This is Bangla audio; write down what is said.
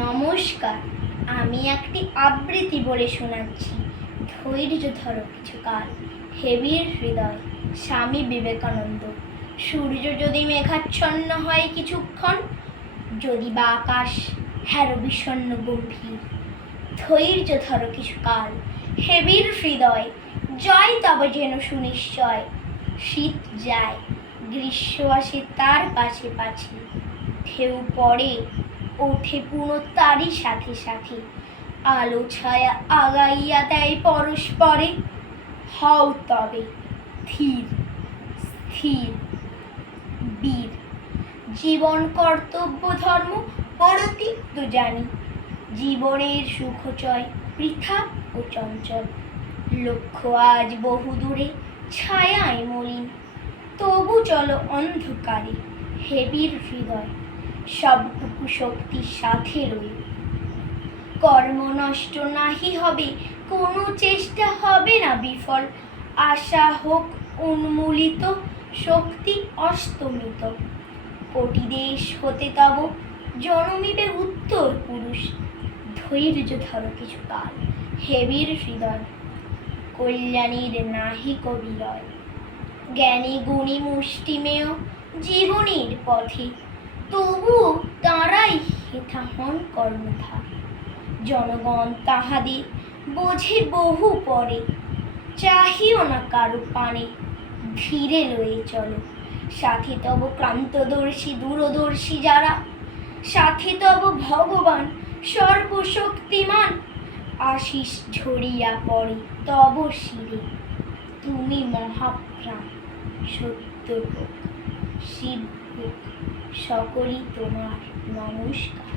নমস্কার, আমি একটি আবৃত্তি বলে শোনাচ্ছি। ধৈর্য ধরো কিছুকাল, হেবির হৃদয়। স্বামী বিবেকানন্দ। সূর্য যদি মেঘাচ্ছন্ন হয় কিছুক্ষণ, যদি বা আকাশ হেরো বিষণ্ণ গম্ভীর, ধৈর্য ধরো কিছুকাল, হেবির হৃদয়। জয় তব যেন সুনিশ্চয়। শীত যায়, গ্রীষ্ম আসে তার পাছে পাছে, ঢেউ পড়ে ওঠে পুনঃ তারই সাথে সাথে, আলো ছায়া আগাইয়া দেয় পরস্পরে। হও তবে ধীর স্থির বীর, জীবন কর্তব্য ধর্ম বড় তিক্ত জানি, জীবনের সুখচয় বৃথা ও চঞ্চল। লক্ষ্য আজ বহু দূরে ছায়ায় মলিন, তবু চলো অন্ধকারে হেবির হৃদয়। সবটুকু শক্তির সাথে রই, কর্ম নষ্ট নাহি হবে, কোনো চেষ্টা হবে না বিফল। আশা হোক উন্মূলিত, শক্তি অস্তমিত, কোটি দেশ হতে তব জনমিবে উত্তর পুরুষ। ধৈর্য ধরো কিছুকাল, হেবির হৃদয়। কল্যাণীর নাহিক বিলয়, জ্ঞানী গুণী মুষ্টিমেয় জীবনের পথে, তবু তাঁরাই হেথা হন কর্ণধার। জনগণ তাহাদের বোঝে বহু পরে, চাহিও না কারো পানে, ধীরে লয়ে চলো। সাথে তব ক্রান্তদর্শী দূরদর্শী যারা, সাথে তব ভগবান সর্বশক্তিমান। আশিস ঝরিয়া পড়ে তব শিরে, তুমি মহাপ্রাণ। সত্য হোক, শিব হোক, সকলই তোমার নমস্কার।